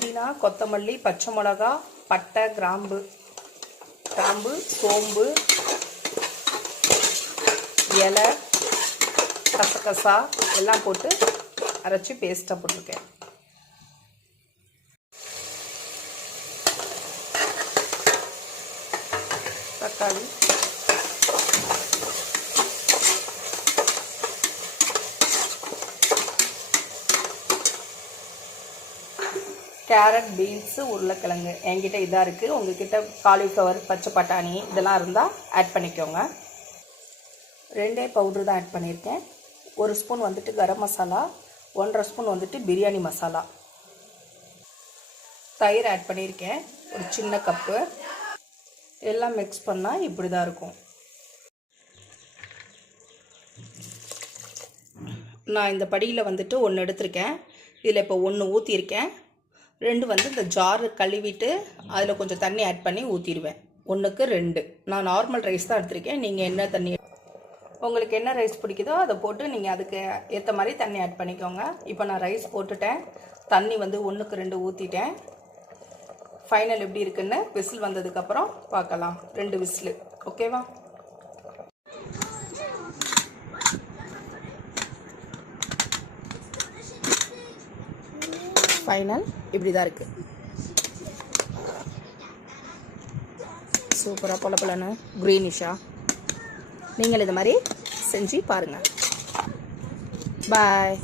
புதினா, கொத்தமல்லி, பச்சை மிளகா, பட்டை, கிராம்பு, சோம்பு, இலை, கசகசா எல்லாம் போட்டு அரைச்சி பேஸ்ட்டாக போட்டிருக்கேன். தக்காளி, கேரட், பீன்ஸு, உருளைக்கிழங்கு என்கிட்ட இதாக இருக்குது. உங்கள்கிட்ட காலிஃப்ளவர், பச்சை பட்டாணி இதெல்லாம் இருந்தால் ஆட் பண்ணிக்கோங்க. 2 பவுட்ரு தான் ஆட் பண்ணியிருக்கேன். 1 ஸ்பூன் வந்துட்டு கரம் மசாலா, 1.5 ஸ்பூன் வந்துட்டு பிரியாணி மசாலா, தயிர் ஆட் பண்ணியிருக்கேன் ஒரு சின்ன கப்பு. எல்லாம் மிக்ஸ் பண்ணால் இப்படி தான் இருக்கும். நான் இந்த படியில் வந்துட்டு 1 எடுத்திருக்கேன். இதில் இப்போ 1 ஊற்றிருக்கேன். 2 வந்து இந்த ஜாரு கழுவிட்டு அதில் கொஞ்சம் தண்ணி ஆட் பண்ணி ஊற்றிடுவேன். 1க்கு 2. நான் நார்மல் ரைஸ் தான் எடுத்திருக்கேன். நீங்கள் என்ன தண்ணி, உங்களுக்கு என்ன ரைஸ் பிடிக்குதோ அதை போட்டு நீங்கள் அதுக்கு ஏற்ற மாதிரி தண்ணி ஆட் பண்ணிக்கோங்க. இப்போ நான் ரைஸ் போட்டுட்டேன். தண்ணி வந்து 1க்கு 2 ஊற்றிட்டேன். ஃபைனல் எப்படி இருக்குன்னு விசில் வந்ததுக்கப்புறம் பார்க்கலாம். 2 விசில் ஓகேவா? ஃபைனல் இப்படி தான் இருக்குது. சூப்பராக பொலப்பலன்னு க்ரீனிஷாக. நீங்கள் இது மாதிரி செஞ்சு பாருங்கள். பாய்.